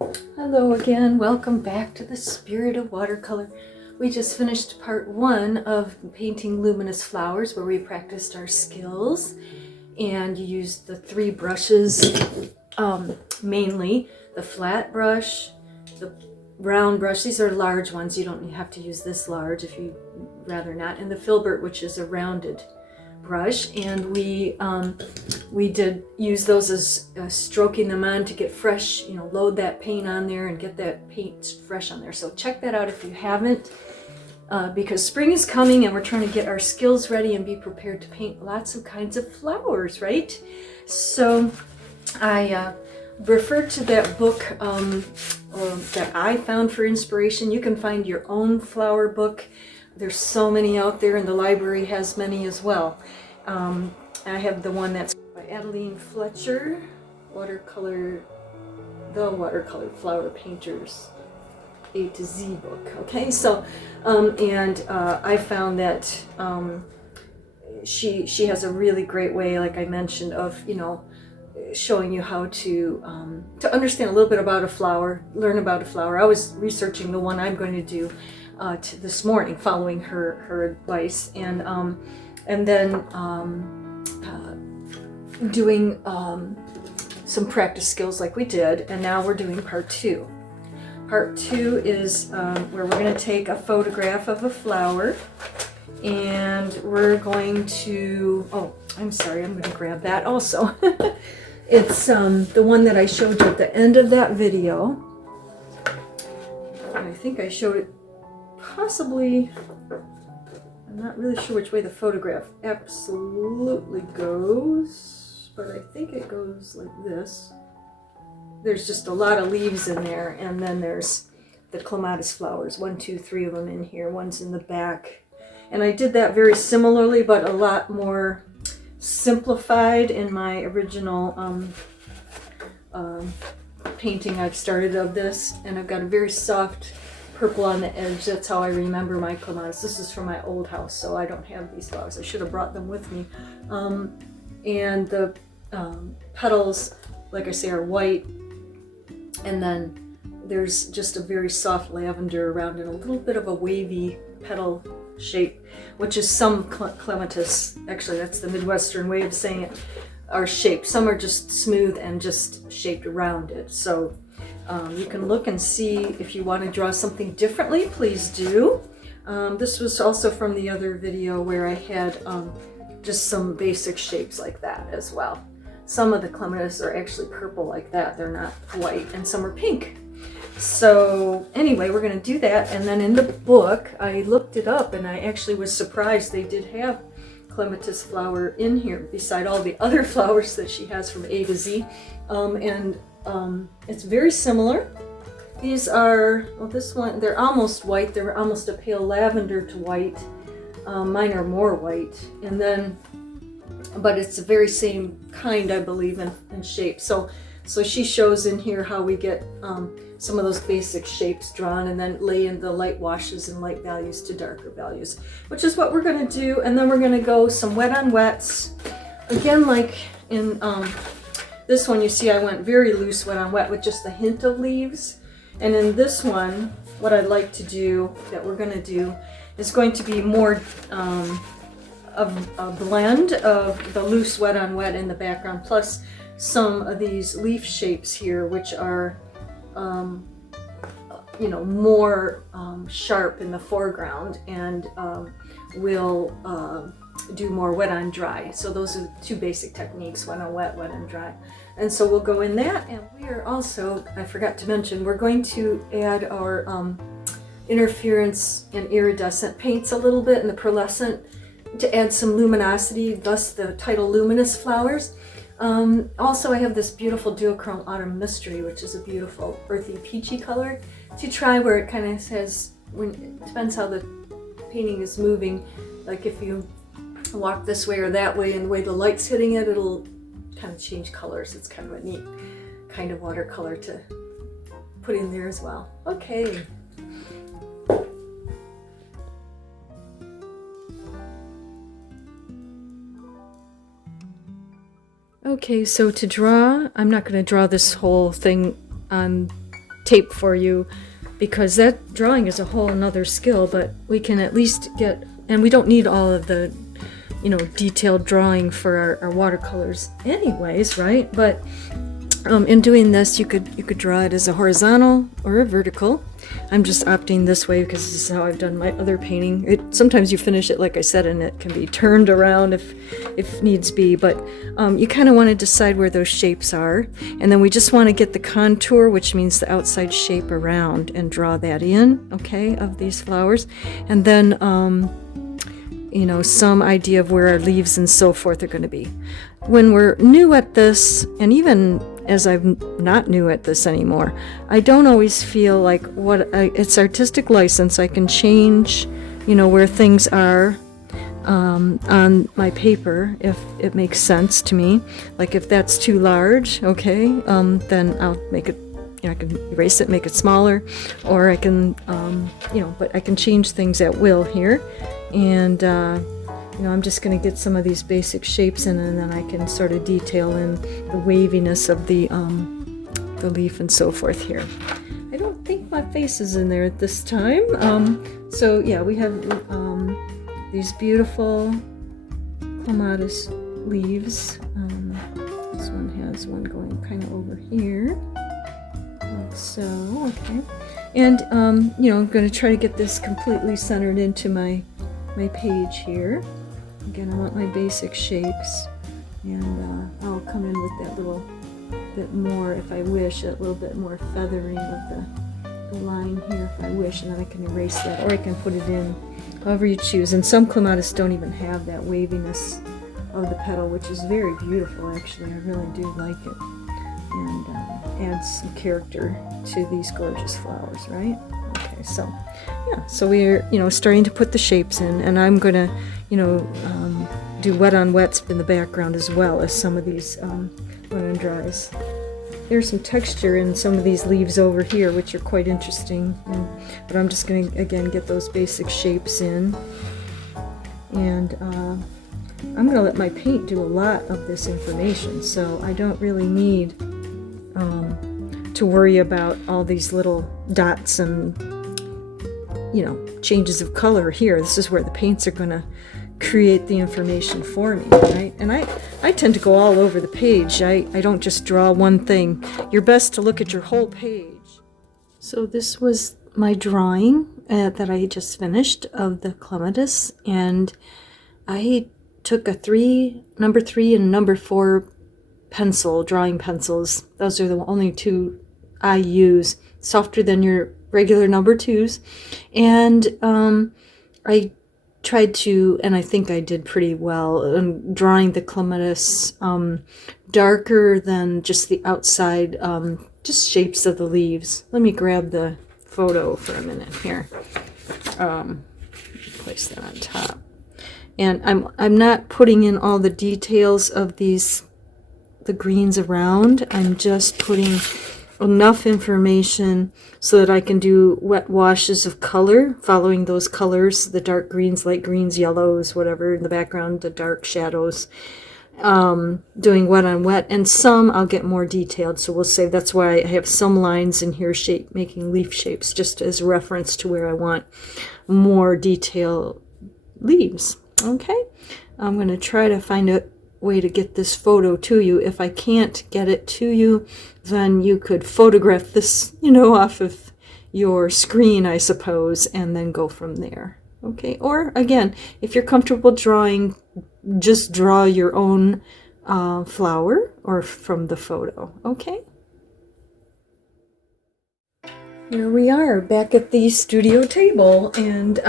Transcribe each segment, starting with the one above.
Hello again, welcome back to the Spirit of Watercolor. We just finished part 1 of painting luminous flowers where we practiced our skills and you used the 3 brushes, mainly the flat brush, the round brush, these are large ones, you don't have to use this large if you'd rather not, and the filbert, which is a rounded brush, and we did use those as stroking them on to get fresh, load that paint on there and get that paint fresh on there. So check that out if you haven't, because spring is coming and we're trying to get our skills ready and be prepared to paint lots of kinds of flowers, right? So I referred to that book that I found for inspiration. You can find your own flower book. There's so many out there, and the library has many as well. I have the one that's by Adeline Fletcher, the Watercolor Flower Painters A to Z book. Okay, so I found that she has a really great way, like I mentioned, of showing you how to understand a little bit about a flower, learn about a flower. I was researching the one I'm going to do this morning, following her advice, and then doing some practice skills like we did, and now we're doing part 2. Part 2 is where we're going to take a photograph of a flower, and we're going to, I'm going to grab that also. It's the one that I showed you at the end of that video. I think I showed it possibly, I'm not really sure which way the photograph absolutely goes, but I think it goes like this. There's just a lot of leaves in there, and then there's the clematis flowers, 1, 2, 3 of them in here, one's in the back. And I did that very similarly, but a lot more simplified in my original painting I've started of this, and I've got a very soft purple on the edge. That's how I remember my clematis. This is from my old house, so I don't have these flowers. I should have brought them with me. And the petals, like I say, are white, and then there's just a very soft lavender around it, a little bit of a wavy petal shape, which is some clematis, actually that's the Midwestern way of saying it, are shaped. Some are just smooth and just shaped around it. So you can look and see if you want to draw something differently, please do. This was also from the other video where I had just some basic shapes like that as well. Some of the clematis are actually purple like that, they're not white, and some are pink. So anyway, we're going to do that, and then in the book I looked it up and I actually was surprised they did have clematis flower in here beside all the other flowers that she has from A to Z, and it's very similar. These are, well, this one, they're almost white, they're almost a pale lavender to white. Mine are more white, and then, but it's the very same kind, I believe, in shape. So she shows in here how we get some of those basic shapes drawn, and then lay in the light washes and light values to darker values, which is what we're going to do. And then we're going to go some wet on wets. Again, like in this one, you see I went very loose wet on wet with just a hint of leaves. And in this one, what I'd like to do, that we're going to do, is going to be more a blend of the loose wet on wet in the background, plus some of these leaf shapes here, which are more sharp in the foreground, and will do more wet on dry. So those are the 2 basic techniques, wet on wet, wet on dry. And so we'll go in that, and we are also, I forgot to mention, we're going to add our interference and iridescent paints a little bit, and the pearlescent, to add some luminosity, thus the title Luminous Flowers. Also, I have this beautiful duochrome Autumn Mystery, which is a beautiful earthy peachy color to try, where it kind of has, it depends how the painting is moving, like if you walk this way or that way and the way the light's hitting it, it'll kind of change colors. It's kind of a neat kind of watercolor to put in there as well. Okay. Okay, so to draw, I'm not going to draw this whole thing on tape for you, because that drawing is a whole another skill, but we can at least get, and we don't need all of the, you know, detailed drawing for our watercolors anyways, right? But in doing this, you could draw it as a horizontal or a vertical. I'm just opting this way because this is how I've done my other painting. Sometimes you finish it, like I said, and it can be turned around if needs be, but you kind of want to decide where those shapes are, and then we just want to get the contour, which means the outside shape around, and draw that in, okay, of these flowers, and then you know, some idea of where our leaves and so forth are going to be. When we're new at this, and even as I'm not new at this anymore, I don't always feel like it's artistic license. I can change, you know, where things are on my paper if it makes sense to me. Like if that's too large, okay, then I'll make it, you know, I can erase it, make it smaller, or I can, you know, but I can change things at will here. And you know, I'm just going to get some of these basic shapes in, and then I can sort of detail in the waviness of the leaf and so forth here. I don't think my face is in there at this time. So yeah, we have these beautiful clematis leaves. This one has one going kind of over here, like so. Okay, and you know, I'm going to try to get this completely centered into my page here. Again, I want my basic shapes, and I'll come in with that little bit more if I wish, a little bit more feathering of the line here if I wish, and then I can erase that, or I can put it in however you choose. And some clematis don't even have that waviness of the petal, which is very beautiful actually. I really do like it, and adds some character to these gorgeous flowers, right? Okay, so yeah, so we're, you know, starting to put the shapes in, and I'm gonna, you know, do wet on wets in the background as well as some of these when it dries. There's some texture in some of these leaves over here, which are quite interesting, but I'm just gonna again get those basic shapes in, and I'm gonna let my paint do a lot of this information, so I don't really need to worry about all these little dots and, you know, changes of color here. This is where the paints are going to create the information for me, right? And I tend to go all over the page. I don't just draw one thing. You're best to look at your whole page. So this was my drawing that I just finished of the clematis, and I took a number 3 and number 4 drawing pencils. Those are the only two I use, softer than your regular number 2s, and I tried to, and I think I did pretty well, drawing the clematis darker than just the outside, just shapes of the leaves. Let me grab the photo for a minute here. Place that on top, and I'm not putting in all the details of the greens around. I'm just putting enough information so that I can do wet washes of color, following those colors, the dark greens, light greens, yellows, whatever in the background, the dark shadows, doing wet on wet, and some I'll get more detailed, so we'll say that's why I have some lines in here making leaf shapes, just as reference to where I want more detailed leaves. Okay, I'm going to try to find a way to get this photo to you. If I can't get it to you, then you could photograph this, you know, off of your screen, I suppose, and then go from there. Okay, or again, if you're comfortable drawing, just draw your own flower or from the photo. Okay, here we are back at the studio table, and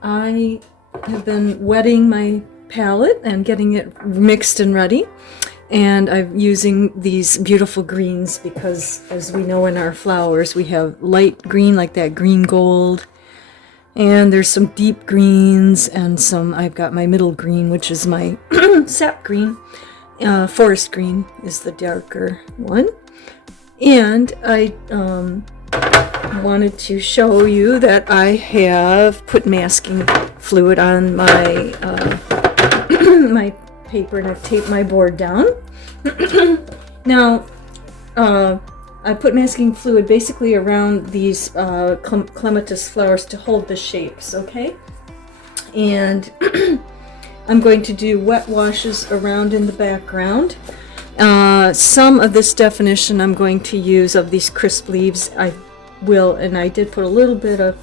I have been wetting my palette and getting it mixed and ready, and I'm using these beautiful greens because, as we know, in our flowers we have light green like that green gold, and there's some deep greens, and I've got my middle green, which is my sap green. Forest green is the darker one, and I wanted to show you that I have put masking fluid on my my paper, and I've taped my board down. Now, I put masking fluid basically around these clematis flowers to hold the shapes, okay? And I'm going to do wet washes around in the background. Some of this definition I'm going to use of these crisp leaves. I did put a little bit of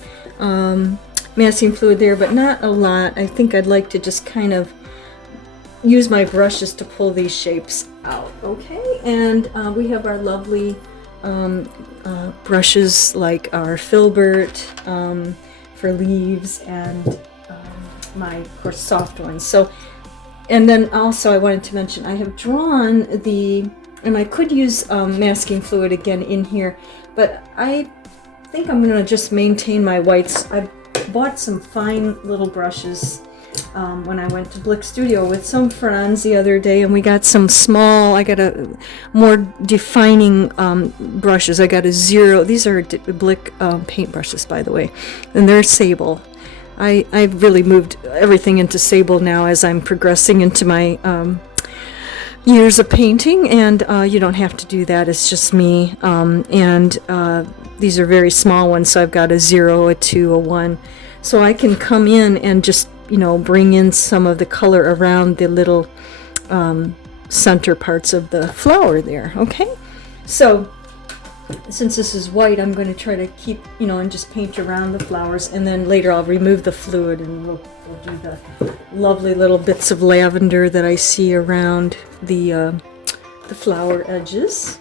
masking fluid there, but not a lot. I think I'd like to just kind of use my brushes to pull these shapes out, okay? And we have our lovely brushes like our filbert for leaves, and my, of course, soft ones. So, and then also I wanted to mention I have drawn and I could use masking fluid again in here, but I think I'm going to just maintain my whites. I bought some fine little brushes when I went to Blick Studio with some friends the other day, and we got some small, I got a more defining brushes. I got a 0, these are Blick paint brushes, by the way, and they're sable. I've really moved everything into sable now as I'm progressing into my years of painting, and you don't have to do that, it's just me. These are very small ones, so I've got a 0, a 2, a 1. So I can come in and just, bring in some of the color around the little center parts of the flower there, okay? So since this is white, I'm going to try to keep, and just paint around the flowers, and then later I'll remove the fluid and we'll do the lovely little bits of lavender that I see around the flower edges.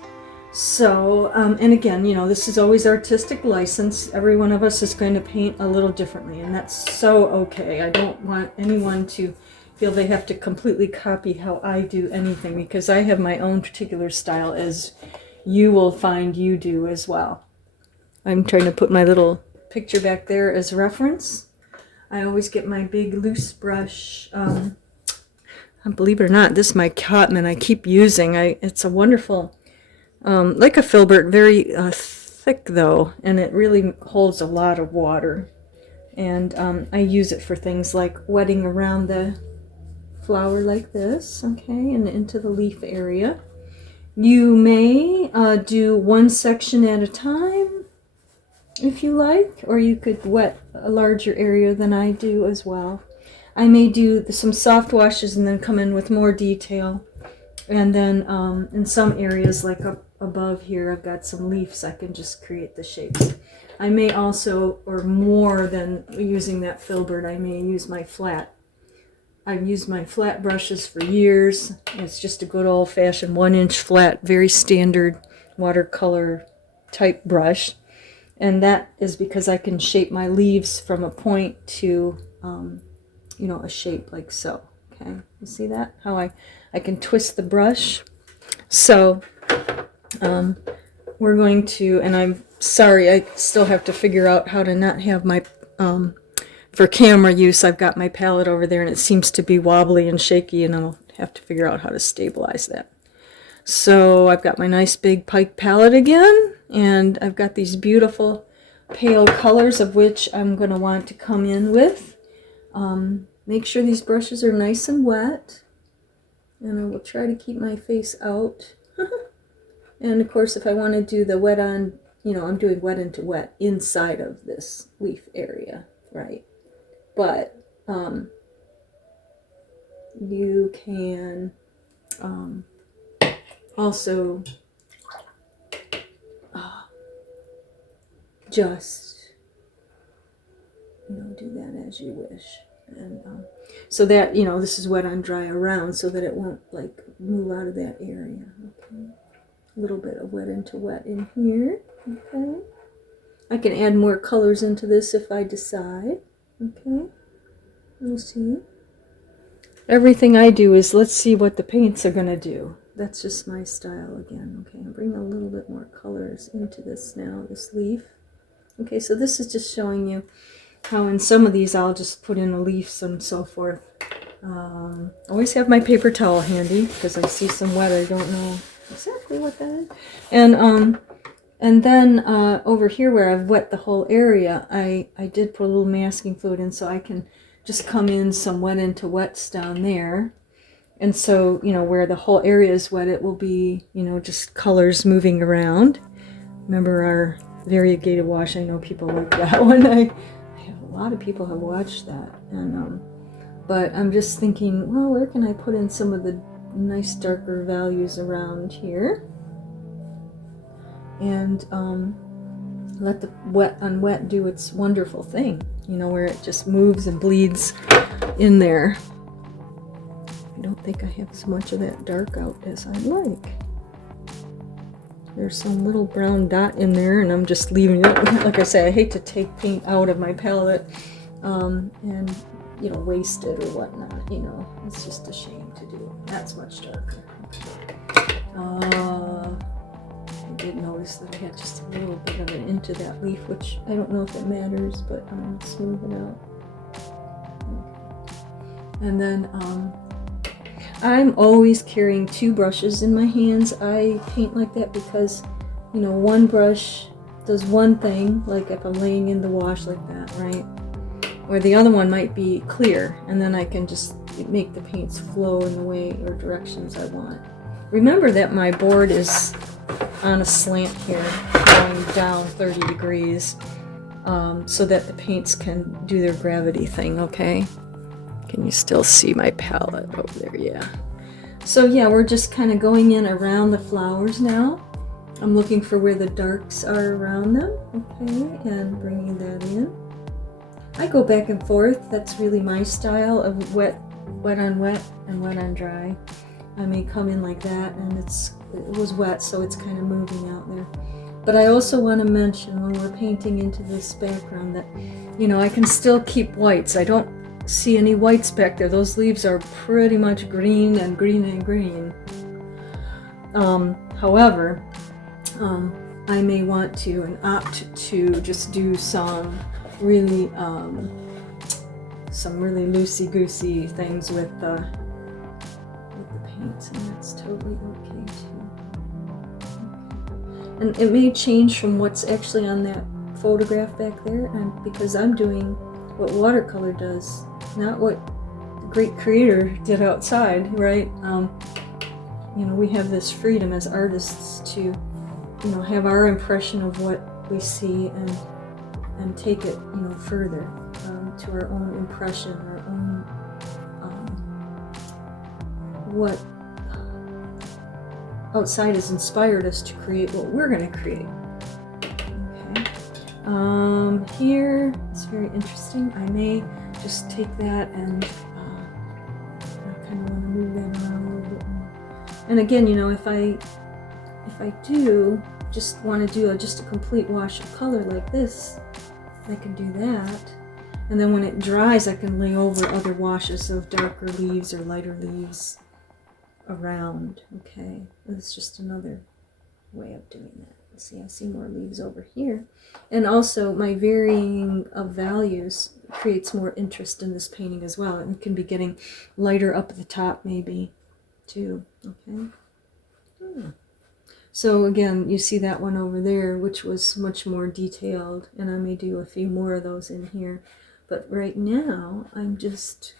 So, and again, this is always artistic license. Every one of us is going to paint a little differently, and that's so okay. I don't want anyone to feel they have to completely copy how I do anything, because I have my own particular style, as you will find you do as well. I'm trying to put my little picture back there as reference. I always get my big loose brush. Believe it or not, this is my Cotman I keep using. It's a wonderful, like a filbert, very thick though, and it really holds a lot of water. And I use it for things like wetting around the flower like this, okay, and into the leaf area. You may do one section at a time if you like, or you could wet a larger area than I do as well. I may do some soft washes and then come in with more detail. And then in some areas, like up above here, I've got some leaves. I can just create the shapes. I may also, or more than using that filbert, I may use my flat. I've used my flat brushes for years. It's just a good old-fashioned 1-inch flat, very standard watercolor type brush. And that is because I can shape my leaves from a point to, a shape like so. Okay, you see that? How I can twist the brush. So we're going to, and I'm sorry, I still have to figure out how to not have my, for camera use, I've got my palette over there and it seems to be wobbly and shaky, and I'll have to figure out how to stabilize that. So I've got my nice big Pike palette again, and I've got these beautiful pale colors of which I'm going to want to come in with. Make sure these brushes are nice and wet, and I will try to keep my face out. And of course, if I want to do the wet on, I'm doing wet into wet inside of this leaf area, right? But you can also just do that as you wish, and so that this is wet on dry around, so that it won't like move out of that area. Okay, a little bit of wet into wet in here. Okay, I can add more colors into this if I decide. Okay, we'll see. Everything I do is, let's see what the paints are gonna do. That's just my style again. Okay, I'm bringing a little bit more colors into this now, this leaf. Okay, so this is just showing you how in some of these I'll just put in the leaves and so forth. Always have my paper towel handy because I see some wet. I don't know exactly what that is. And then over here where I've wet the whole area, I did put a little masking fluid in, so I can just come in some wet into wets down there. And so, where the whole area is wet, it will be, just colors moving around. Remember our variegated wash? I know people like that one. I have a lot of people have watched that, and but I'm just thinking, well, where can I put in some of the nice darker values around here, and let the wet on wet do its wonderful thing, you know, where it just moves and bleeds in there. I don't think I have as much of that dark out as I'd like. There's some little brown dot in there, and I'm just leaving it. Like I say, I hate to take paint out of my palette and, you know, waste it or whatnot, you know. It's just a shame to do. That's much darker. I did notice that I had just a little bit of it into that leaf, which I don't know if it matters, but I'm going to smooth it out. Okay. And then I'm always carrying 2 brushes in my hands. I paint like that because, you know, one brush does one thing, like if I'm laying in the wash like that, right? Or the other one might be clear, and then I can just make the paints flow in the way or directions I want. Remember that my board is on a slant here, going down 30 degrees, so that the paints can do their gravity thing, okay? Can you still see my palette over there? Yeah. So yeah, we're just kind of going in around the flowers now. I'm looking for where the darks are around them, okay, and bringing that in. I go back and forth. That's really my style of wet on wet and wet on dry. I may come in like that, and it was wet, so it's kind of moving out there. But I also want to mention when we're painting into this background that, you know, I can still keep whites. I don't see any whites back there. Those leaves are pretty much green and green and green. However, I may want to and opt to just do some really loosey-goosey things with the paints, and that's totally okay too. Okay. And it may change from what's actually on that photograph back there, and because I'm doing what watercolor does, not what the great creator did outside, right? You know, we have this freedom as artists to, you know, have our impression of what we see and take it, you know, further to our own impression, our own what outside has inspired us to create what we're going to create. Okay. Here it's very interesting. I may just take that and I kind of want to move that around a little bit more. And again, you know, if I do just want to do just a complete wash of color like this, I can do that. And then when it dries, I can lay over other washes of darker leaves or lighter leaves around. Okay, that's just another way of doing that. See, I see more leaves over here. And also my varying of values creates more interest in this painting as well. And can be getting lighter up at the top maybe too. Okay. So again, you see that one over there, which was much more detailed, and I may do a few more of those in here. But right now, I'm just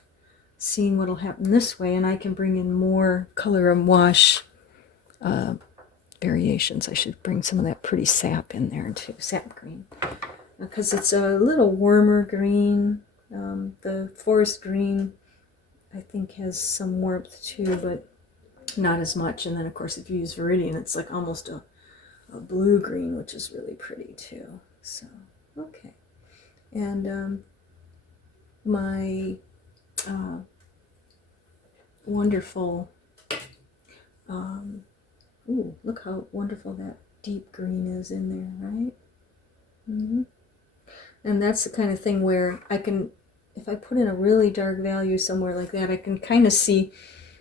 seeing what'll happen this way, and I can bring in more color and wash variations. I should bring some of that pretty sap in there too, sap green, because it's a little warmer green. The forest green, I think, has some warmth too, but not as much. And then of course if you use Viridian, it's like almost a blue green, which is really pretty too. So okay. And my wonderful ooh, look how wonderful that deep green is in there, right? Mm-hmm. And that's the kind of thing where I can, if I put in a really dark value somewhere like that, I can kind of see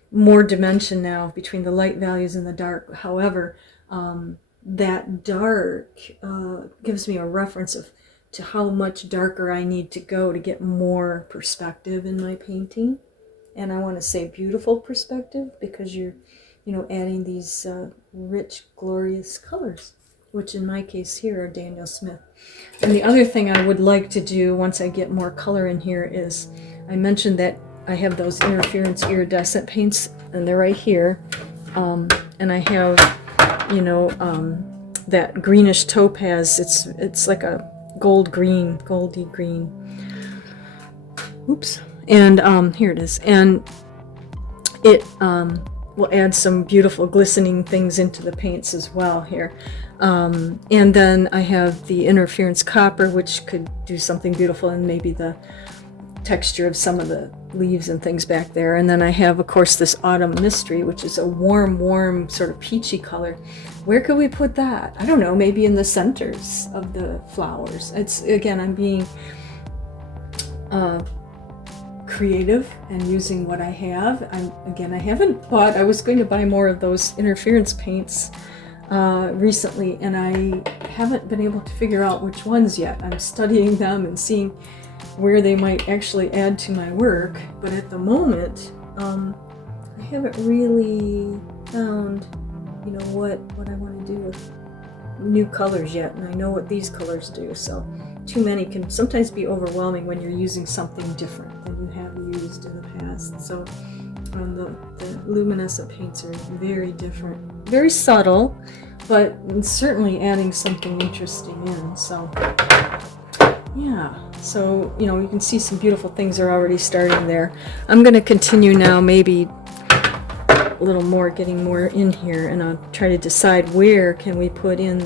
more dimension now between the light values and the dark. However, that dark gives me a reference to how much darker I need to go to get more perspective in my painting. And I want to say beautiful perspective, because you're, you know, adding these rich, glorious colors, which in my case here are Daniel Smith. And the other thing I would like to do once I get more color in here is, I mentioned that I have those interference iridescent paints, and they're right here. And I have, you know, that greenish topaz. It's like a goldy green. Oops. And here it is. And it will add some beautiful glistening things into the paints as well here. And then I have the interference copper, which could do something beautiful, and maybe the texture of some of the leaves and things back there. And then I have, of course, this autumn mystery, which is a warm sort of peachy color. Where could we put that? I don't know, maybe in the centers of the flowers. It's, again, I'm being creative and using what I have. I haven't bought, I was going to buy more of those interference paints recently, and I haven't been able to figure out which ones yet. I'm studying them and seeing where they might actually add to my work, but at the moment I haven't really found, you know, what I want to do with new colors yet, and I know what these colors do, so too many can sometimes be overwhelming when you're using something different than you have used in the past. So the luminescent paints are very different, very subtle, but certainly adding something interesting in. So yeah, so you know, you can see some beautiful things are already starting there. I'm going to continue now, maybe a little more, getting more in here, and I'll try to decide where can we put in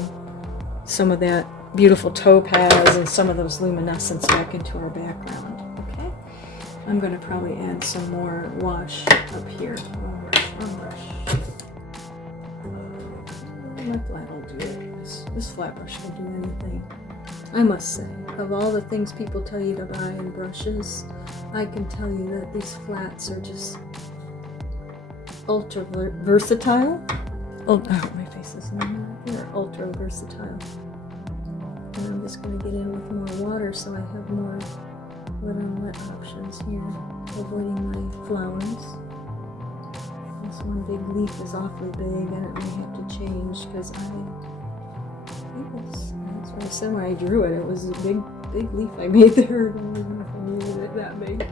some of that beautiful topaz and some of those luminescence back into our background. Okay, I'm going to probably add some more wash up here. One brush. My flat will do it. This flat brush will do anything. I must say, of all the things people tell you to buy in brushes, I can tell you that these flats are just ultra versatile. Oh, my face is not. They're ultra versatile. And I'm just going to get in with more water so I have more wet on wet options here, avoiding my flowers. This one big leaf is awfully big, and it may have to change because that's what I said when I drew it. It was a big leaf I made there. I don't even know if I needed it that big.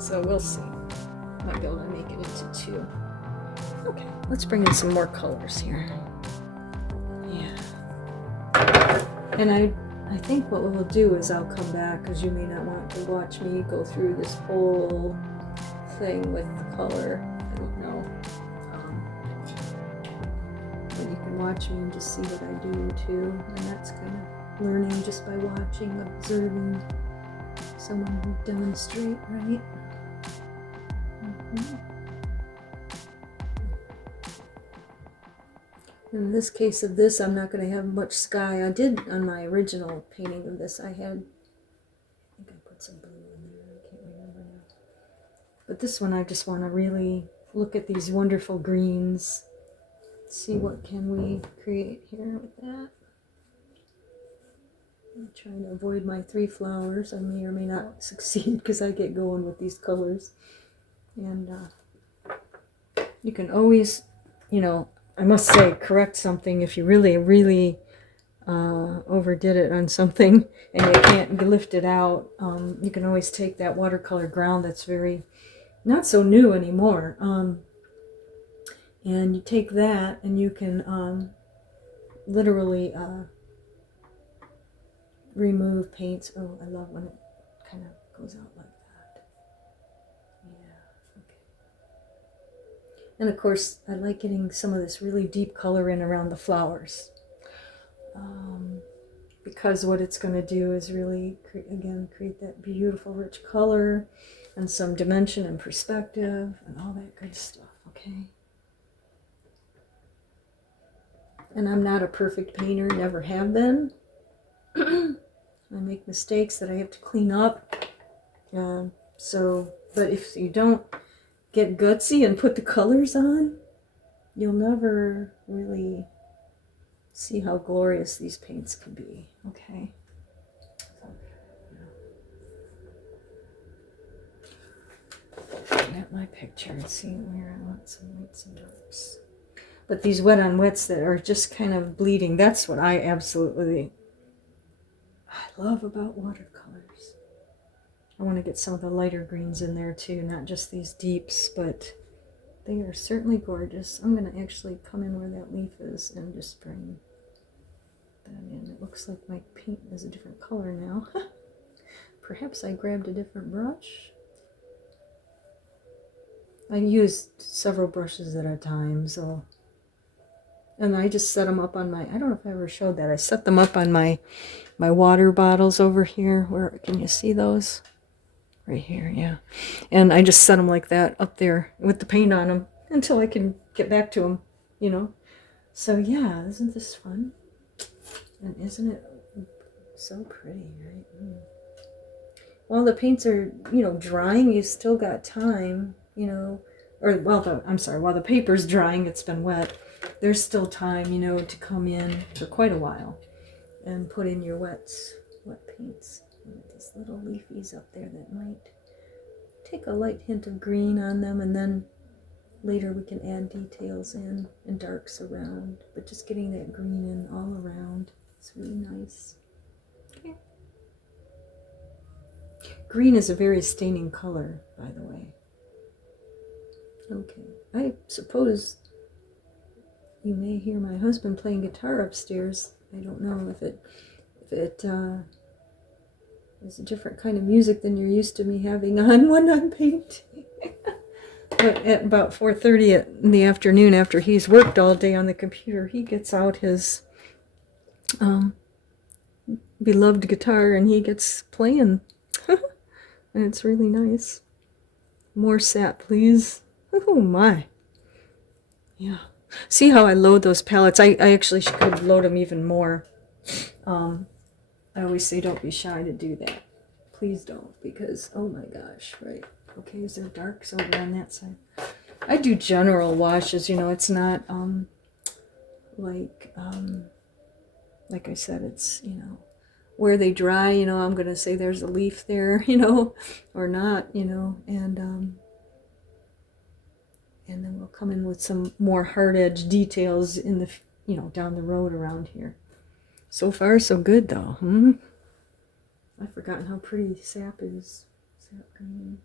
So we'll see. Might be able to make it into two. Okay, let's bring in some more colors here. Yeah. And I think what we'll do is I'll come back, because you may not want to watch me go through this whole thing with the color. I don't know. But you can watch me and just see what I do too. And that's kind of learning just by watching, observing someone who demonstrate, right? In this case of this, I'm not going to have much sky. I did on my original painting of this. I think I put some blue in there. I can't remember now. But this one, I just want to really look at these wonderful greens. See what can we create here with that. I'm trying to avoid my 3 flowers. I may or may not succeed because I get going with these colors. And you can always, you know, I must say, correct something if you really overdid it on something and you can't lift it out. You can always take that watercolor ground that's very, not so new anymore. And you take that and you can literally remove paints. Oh, I love when it kind of goes out like that. Yeah, okay. And of course, I like getting some of this really deep color in around the flowers. Because what it's going to do is really, create that beautiful rich color and some dimension and perspective and all that good stuff, okay? And I'm not a perfect painter, never have been. I make mistakes that I have to clean up. But if you don't get gutsy and put the colors on, you'll never really see how glorious these paints can be, okay? Looking at my picture and seeing where I want some whites and darks. But these wet on wets that are just kind of bleeding, that's what I love about watercolors. I want to get some of the lighter greens in there too, not just these deeps, but they are certainly gorgeous. I'm going to actually come in where that leaf is and just bring that in. It looks like my paint is a different color now. Perhaps I grabbed a different brush. I used several brushes at a time, so. And I just set them up on my, I don't know if I ever showed that. I set them up on my water bottles over here. Where, can you see those? Right here, yeah. And I just set them like that up there with the paint on them until I can get back to them, you know. So yeah, isn't this fun? And isn't it so pretty, right? While the paints are, you know, drying, you still got time, you know, or I'm sorry, while the paper's drying, it's been wet, there's still time, you know, to come in for quite a while and put in your wet paints. These little leafies up there that might take a light hint of green on them, and then later we can add details in and darks around, but just getting that green in all around is really nice. Okay. Green is a very staining color, by the way. Okay, I suppose you may hear my husband playing guitar upstairs. I don't know if it is a different kind of music than you're used to me having on when I'm painting. But at about 4:30 in the afternoon, after he's worked all day on the computer, he gets out his beloved guitar and he gets playing. And it's really nice. More sap, please. Oh my. Yeah. See how I load those palettes? I actually could load them even more. I always say don't be shy to do that. Please don't, because, oh my gosh, right. Okay, is there darks over on that side? I do general washes, you know, it's not, like I said, it's, you know, where they dry, you know, I'm going to say there's a leaf there, you know, or not, you know, and then we'll come in with some more hard edge details in the, you know, down the road around here. So far, so good, though. I've forgotten how pretty sap is. Sap green.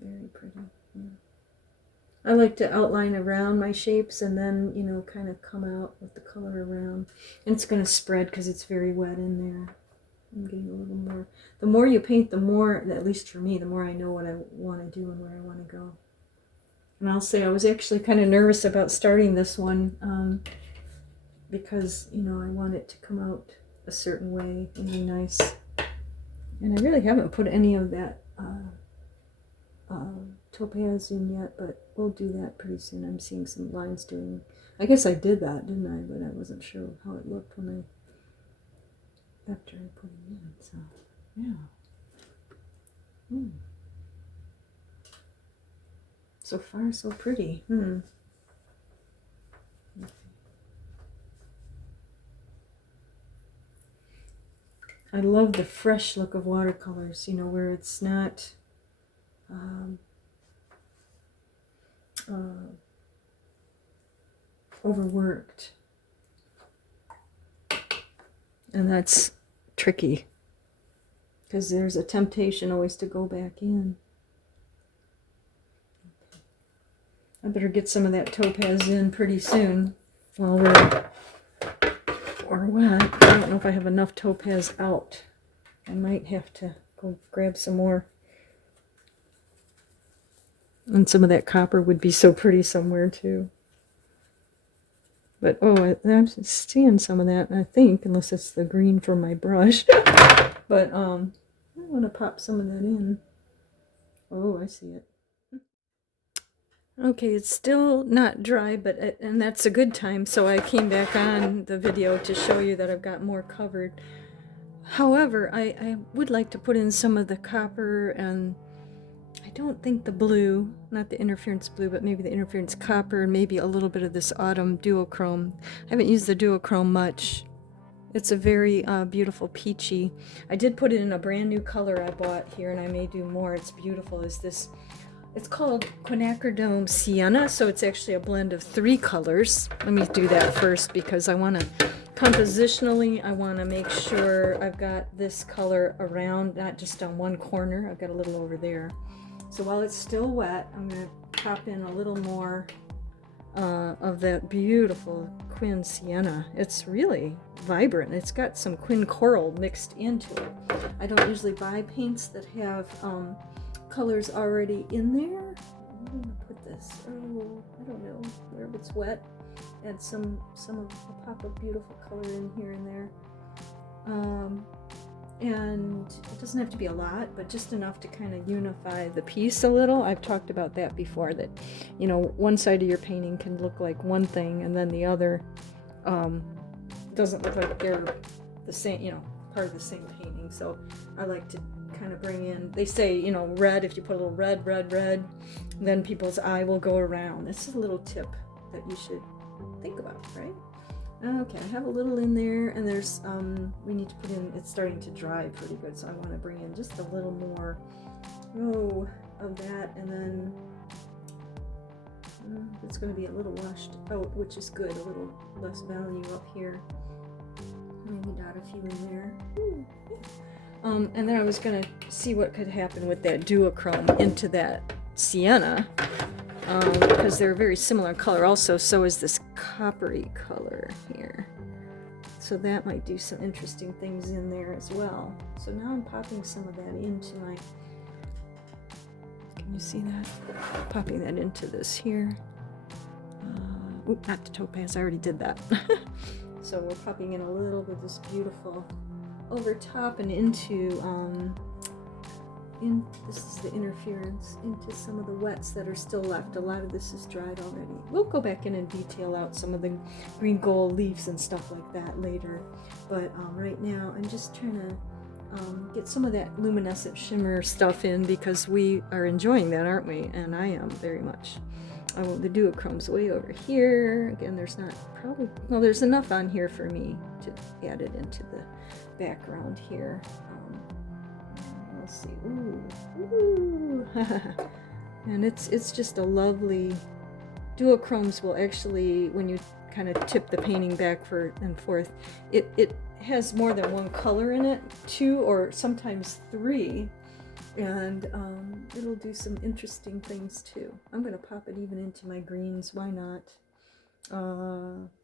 Very pretty. Yeah. I like to outline around my shapes and then, you know, kind of come out with the color around. And it's going to spread because it's very wet in there. I'm getting a little more. The more you paint, the more, at least for me, the more I know what I want to do and where I want to go. And I'll say I was actually kind of nervous about starting this one because, you know, I want it to come out a certain way and be nice. And I really haven't put any of that Topaz in yet, but we'll do that pretty soon. I'm seeing some lines doing, I guess I did that, didn't I? But I wasn't sure how it looked after I put it in, so, yeah. So far, so pretty. Okay. I love the fresh look of watercolors, you know, where it's not overworked. And that's tricky because there's a temptation always to go back in. Okay. I better get some of that Topaz in pretty soon while we're wet. I don't know if I have enough Topaz out. I might have to go grab some more. And some of that copper would be so pretty somewhere too. But oh, I'm seeing some of that, I think, unless it's the green from my brush. But I want to pop some of that in. Oh, I see it. Okay, it's still not dry, but and that's a good time. So I came back on the video to show you that I've got more covered. However, I would like to put in some of the copper, and I don't think the blue, not the interference blue, but maybe the interference copper, and maybe a little bit of this autumn duochrome. I haven't used the duochrome much. It's a very beautiful peachy. I did put it in a brand new color I bought here, and I may do more. It's beautiful. It's called Quinacridone Sienna, so it's actually a blend of 3 colors. Let me do that first because I want to, compositionally, I want to make sure I've got this color around, not just on one corner. I've got a little over there. So while it's still wet, I'm going to pop in a little more of that beautiful Quin Sienna. It's really vibrant. It's got some Quin Coral mixed into it. I don't usually buy paints that have colors already in there. I'm gonna put this, oh, I don't know, where it's wet. Add some of a pop of beautiful color in here and there. And it doesn't have to be a lot, but just enough to kind of unify the piece a little. I've talked about that before, that, you know, one side of your painting can look like one thing and then the other doesn't look like they're the same, you know, part of the same painting. So I like to kind of bring in, they say, you know, red, if you put a little red, then people's eye will go around. This is a little tip that you should think about, right? Okay, I have a little in there, and there's, we need to put in, it's starting to dry pretty good, so I want to bring in just a little more, of that, and then it's going to be a little washed out, which is good, a little less value up here. Maybe dot a few in there. And then I was going to see what could happen with that duochrome into that sienna, because they're a very similar color also. So is this coppery color here, so that might do some interesting things in there as well. So now I'm popping some of that into my, can you see that? Popping that into this here. Oop, not the topaz, I already did that. So we're popping in a little bit of this beautiful over top and into this is the interference, into some of the wets that are still left. A lot of this is dried already. We'll go back in and detail out some of the green gold leaves and stuff like that later. But right now I'm just trying to get some of that luminescent shimmer stuff in, because we are enjoying that, aren't we? And I am very much. Oh, the duochrome's way over here. Again, there's not probably, well, there's enough on here for me to add it into the background here. Let's see. Ooh. And it's just a lovely, duochromes will actually, when you kind of tip the painting back and forth, it has more than one color in it, 2 or sometimes 3, and it'll do some interesting things too. I'm going to pop it even into my greens, why not?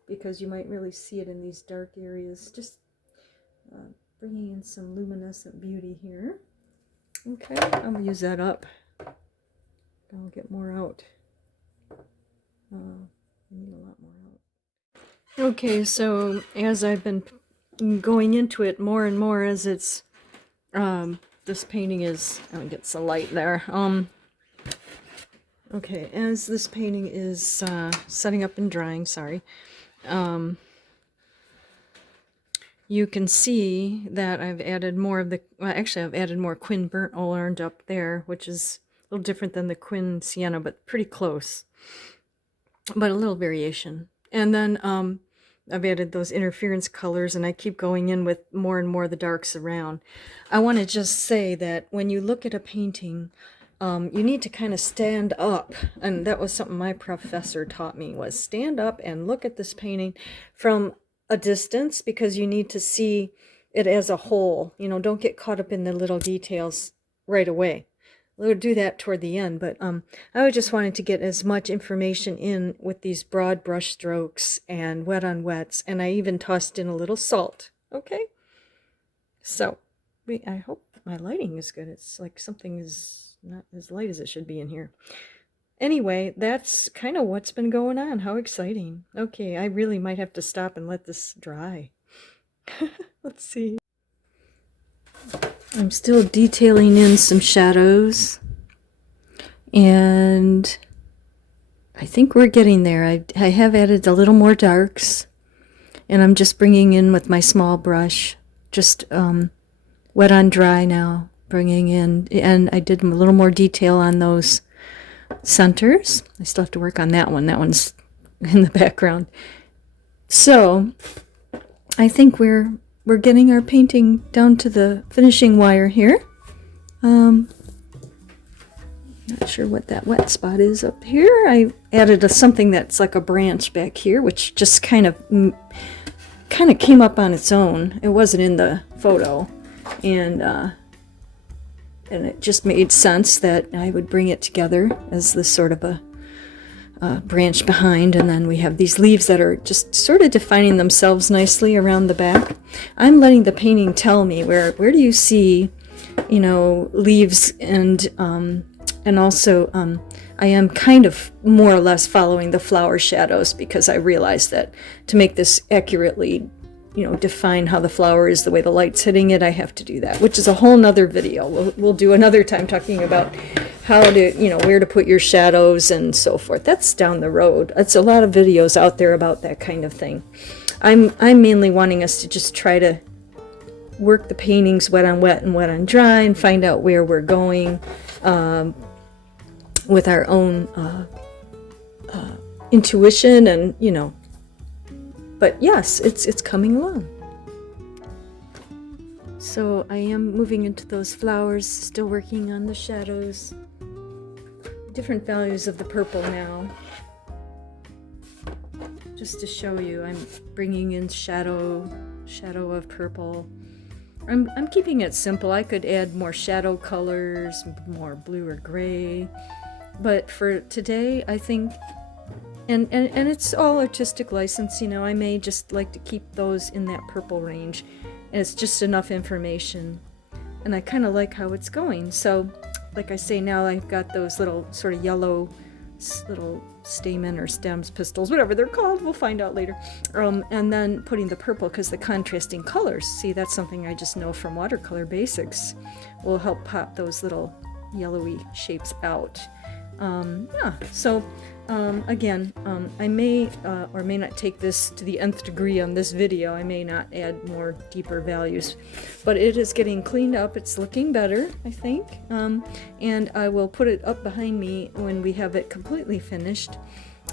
Because you might really see it in these dark areas. Just bringing in some luminescent beauty here. Okay, I'm gonna use that up. I'll get more out. I need a lot more out. Okay, so as I've been going into it more and more, as it's this painting is, oh, it gets a light there. Okay, as this painting is setting up and drying, sorry. You can see that I've added more of the, well, actually I've added more Quin Burnt Orange up there, which is a little different than the Quin Sienna, but pretty close, but a little variation. And then I've added those interference colors, and I keep going in with more and more of the darks around. I want to just say that when you look at a painting, you need to kind of stand up, and that was something my professor taught me, was stand up and look at this painting from a distance, because you need to see it as a whole. You know, don't get caught up in the little details right away. We'll do that toward the end, but I just wanted to get as much information in with these broad brush strokes and wet on wets, and I even tossed in a little salt. Okay, so I hope my lighting is good. It's like something is not as light as it should be in here. Anyway, that's kind of what's been going on. How exciting. Okay, I really might have to stop and let this dry. Let's see. I'm still detailing in some shadows, and I think we're getting there. I have added a little more darks, and I'm just bringing in with my small brush, just wet on dry now, bringing in, and I did a little more detail on those centers. I still have to work on that one. That one's in the background. So I think we're getting our painting down to the finishing wire here. Not sure what that wet spot is up here. I added something that's like a branch back here, which just kind of came up on its own. It wasn't in the photo, and it just made sense that I would bring it together as this sort of a branch behind, and then we have these leaves that are just sort of defining themselves nicely around the back. I'm letting the painting tell me where do you see, you know, leaves, and also I am kind of more or less following the flower shadows, because I realized that to make this accurately, you know, define how the flower is, the way the light's hitting it, I have to do that, which is a whole nother video. We'll do another time talking about how to, you know, where to put your shadows and so forth. That's down the road. It's a lot of videos out there about that kind of thing. I'm mainly wanting us to just try to work the paintings wet on wet and wet on dry, and find out where we're going with our own intuition, and, you know. But yes, it's coming along. So I am moving into those flowers, still working on the shadows. Different values of the purple now. Just to show you, I'm bringing in shadow of purple. I'm keeping it simple. I could add more shadow colors, more blue or gray. But for today, I think, and it's all artistic license, you know, I may just like to keep those in that purple range. And it's just enough information. And I kind of like how it's going. So, like I say, now I've got those little sort of yellow little stamen or stems, pistils, whatever they're called, we'll find out later. And then putting the purple, because the contrasting colors, see, that's something I just know from watercolor basics, will help pop those little yellowy shapes out. Yeah, so again, I may or may not take this to the nth degree on this video. I may not add more deeper values, but it is getting cleaned up. It's looking better, I think, and I will put it up behind me when we have it completely finished,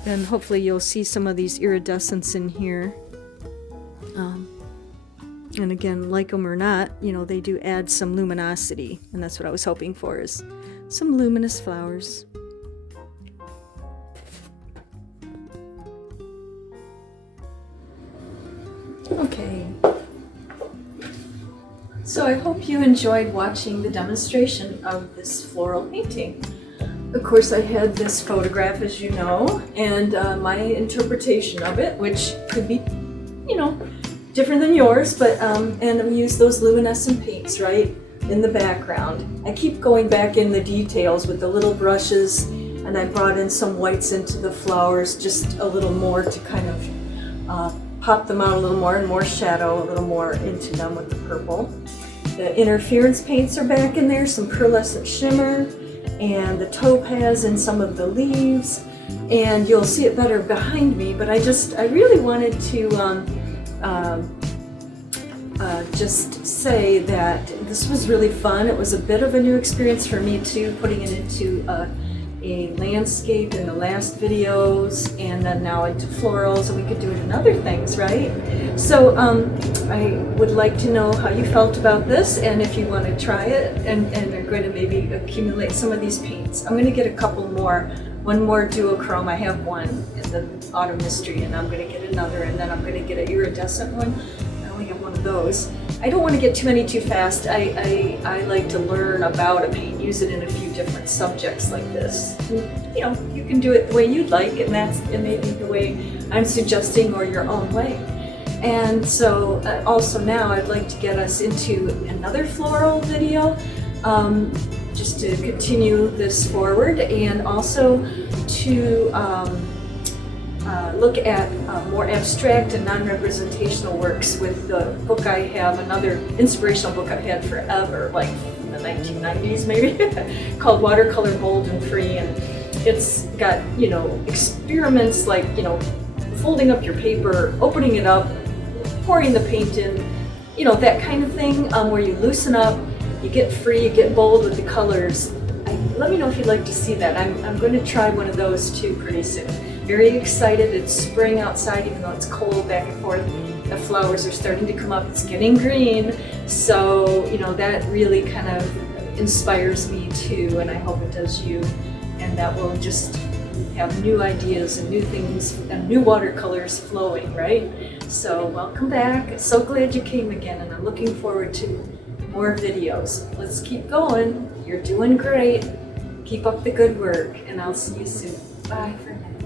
and hopefully you'll see some of these iridescents in here. And again, like them or not, you know, they do add some luminosity, and that's what I was hoping for, is some luminous flowers. Okay, so I hope you enjoyed watching the demonstration of this floral painting. Of course, I had this photograph, as you know, and my interpretation of it, which could be, you know, different than yours, but and we use those luminescent paints right in the background. I keep going back in the details with the little brushes, and I brought in some whites into the flowers, just a little more to kind of pop them out a little more, and more shadow, a little more into them with the purple. The interference paints are back in there, some pearlescent shimmer, and the topaz in some of the leaves, and you'll see it better behind me, but I really wanted to just say that this was really fun. It was a bit of a new experience for me too, putting it into a landscape in the last videos, and then now into florals, and we could do it in other things, right? So I would like to know how you felt about this, and if you want to try it and are going to maybe accumulate some of these paints. I'm going to get a couple more, one more duochrome. I have one in the Autumn Mystery, and I'm going to get another, and then I'm going to get an iridescent one. I only have one of those. I don't want to get too many too fast. I like to learn about a paint, use it in a few different subjects like this. And, you know, you can do it the way you'd like, and it may be the way I'm suggesting, or your own way. And so also now I'd like to get us into another floral video, just to continue this forward, and also to look at more abstract and non-representational works with the book I have, another inspirational book I've had forever, like in the 1990s maybe, called Watercolor Bold and Free, and it's got, you know, experiments like, you know, folding up your paper, opening it up, pouring the paint in, you know, that kind of thing, where you loosen up, you get free, you get bold with the colors. Let me know if you'd like to see that. I'm going to try one of those too pretty soon. Very excited. It's spring outside, even though it's cold back and forth. The flowers are starting to come up. It's getting green. So, you know, that really kind of inspires me too, and I hope it does you. And that will just have new ideas and new things and new watercolors flowing, right? So welcome back. So glad you came again, and I'm looking forward to more videos. Let's keep going. You're doing great. Keep up the good work, and I'll see you soon. Bye for now.